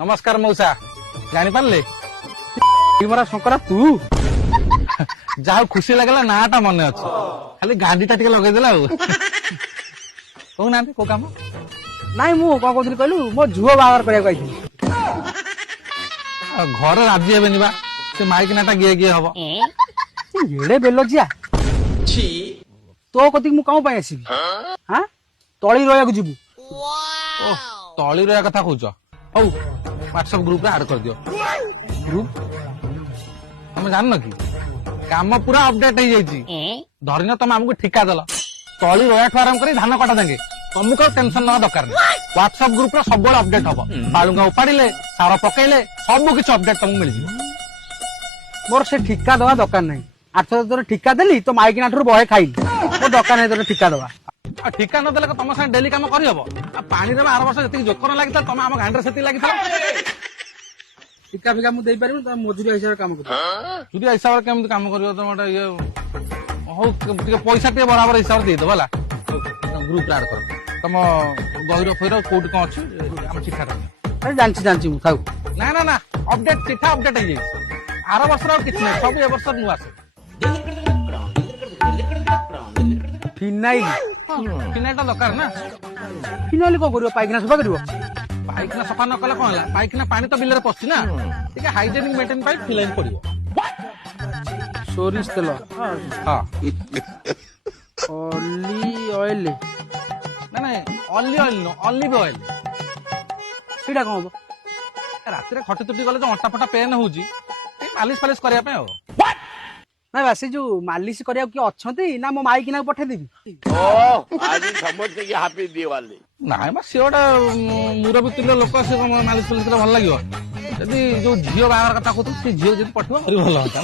नमस्कार मौसा जानी पारे मरा शंकरा तू जहा खुशी लगला नाटा मन अच्छे खाली गांधी टा लगेदेला कहना को काम नाई मु कौन कहती कहलु मो झुओ बाहर करने घर राजी हे बा से माइक नाटा गिए गिए हम एड़े बेलजिया तो कति मु कौन आसबि हाँ तली रहा जीवु तली रहा कथा कौच हौ व्हाट्सएप ग्रुप रे ऐड कर दियो ग्रुप तुम जान कि काम पूरा अपडेट हो जाइए धरन तुम आमको ठिका दल तली रहा आरंभ कर धान कटा देंगे तुमको टेंशन ना दरकार व्हाट्सएप ग्रुप रे सब अपडेट हम बालुंगा उपाड़े सार पकड़े सब किसी अपडेट तुमको मिल मोर से ठिका दवा दरकार नहीं 800 तोर ठिका देली तो माइक नाठू बहे खाई मो दरकार नहीं तोर ठिका दवा ठिका न देले तुम साथ डेली काम करहब पानी रे 12 वर्ष जति जोकर लागि तुम आम गांडे से लागि ठिका फिका मु देई पारिबो त मजूरी हिसाब काम कर तुरी हिसाब रे केम काम करियो तुम ये हो पैसा टे बराबर हिसाब दे दो होला ग्रुप ऐड कर तुम गहिरो फैरो कोड कोन अछि हम चिठा कर अरे जानची मु थाउ ना ना ना अपडेट चिठा अपडेट हो जाई 8 वर्ष रो किछ नै सब ए वर्ष नु आसे फिनाइल फिनाइल दरकार ना फिनाइल को करियो पाइकना सफा करियो पाइकना सफा न कले कोन होला पाइकना पानी तो बिल रे पछी ना ठीक है हाइजीनिक मेंटेन पाइ फिनाइल पड़ियो सोरिस तेल हां ओली ऑयल ना ना only oil no only oil सीधा कौन हो रात रे खटी तुटी गले जो अटा फटा पेन होउजी मालिश फालिश करिया पे हो ना बासी जो मालिश करिया कि अछंती ना मो माई किना पठे देबी ओ आज समझते कि हैप्पी दिवाली नाइ बा सेटा मुरबी तुल्य लोक से मालिश फालिश करे भल लागियो जदी जो झियो बाहर कथा कहत से झियो जदी पठियो भल होता